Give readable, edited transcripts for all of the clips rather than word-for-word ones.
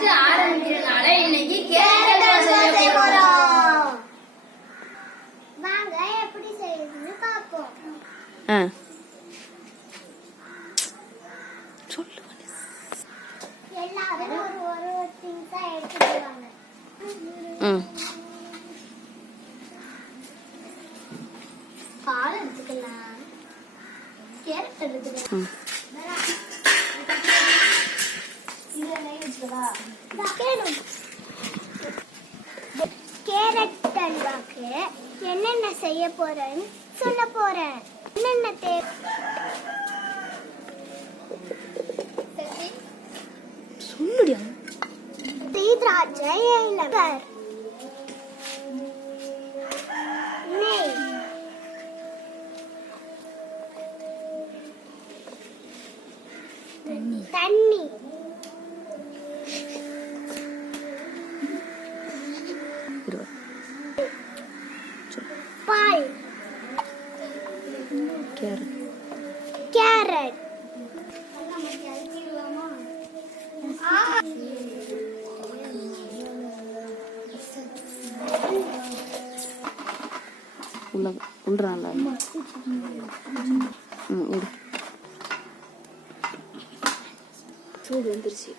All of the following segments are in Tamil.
ஃபர்ஸ்ட் ஆரம்பிக்கிறனால இன்னைக்கு கேரட் செய்ய போறோம். வாங்க எப்படி செய்யணும்னு பாப்போம். சொல்லு. எல்லாரும் ஒரு திங்ஸா எடுத்துக்குவாங்க. பால் எடுத்துக்கலாம். கேரட் எடுத்துக்கலாம். கேரட் அல்வாக்கு என்னென்ன செய்ய போறேன்னு சொல்ல போறேன். என்னென்ன தேவை சொல்லுடியா. திராட்சை, ஏலக்காய், நெய், தண்ணி, பால், கேரட், உள்ளால சூடு வந்துருச்சு.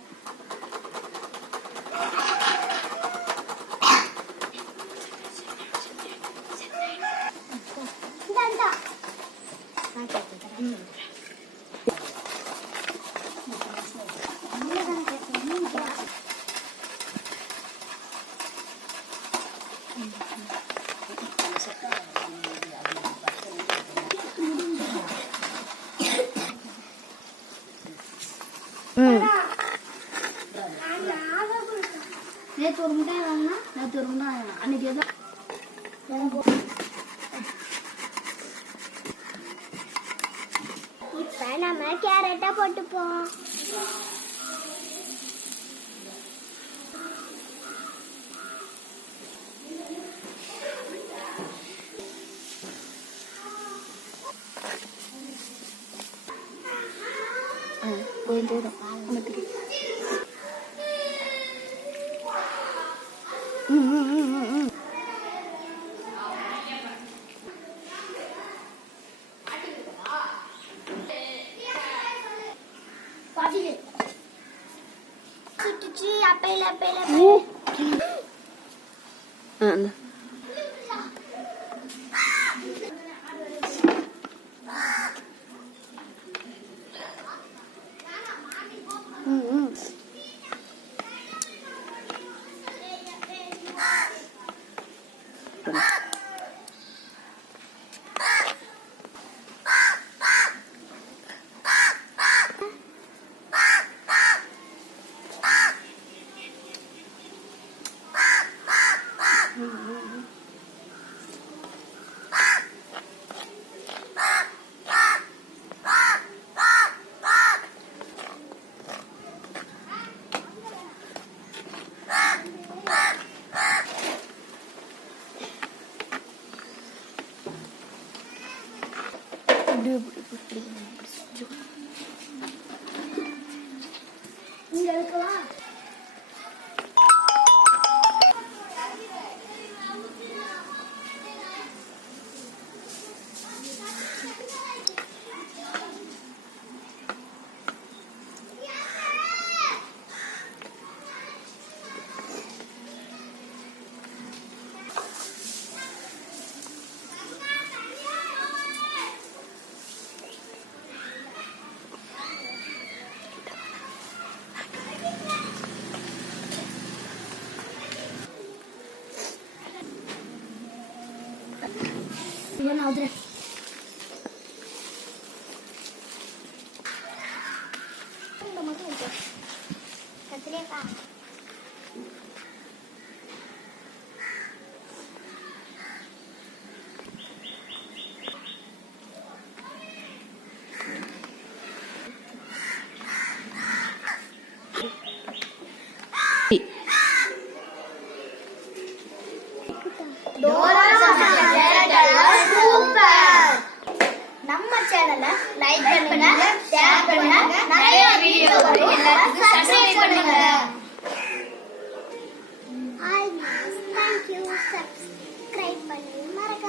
நேற்று ஒரு முட்டை வாங்கினா நேற்று ஒரு முட்டை அன்னைக்கு எதோ இப்ப நம்ம கேரட்டா போட்டுப்போம். போதும் சுட்டுச்சு அப்பையில இங்க இருக்கலாம். இவன் ஆகுது. கத்திரிக்காய் நம்ம சேனலை லைக் பண்ணுங்க, ஷேர் பண்ணுங்க, நிறைய வீடியோ சப்ஸ்கிரைப் பண்ணுங்க. தேங்க்யூ. சப்ஸ்கிரைப் பண்ணி மறக்காம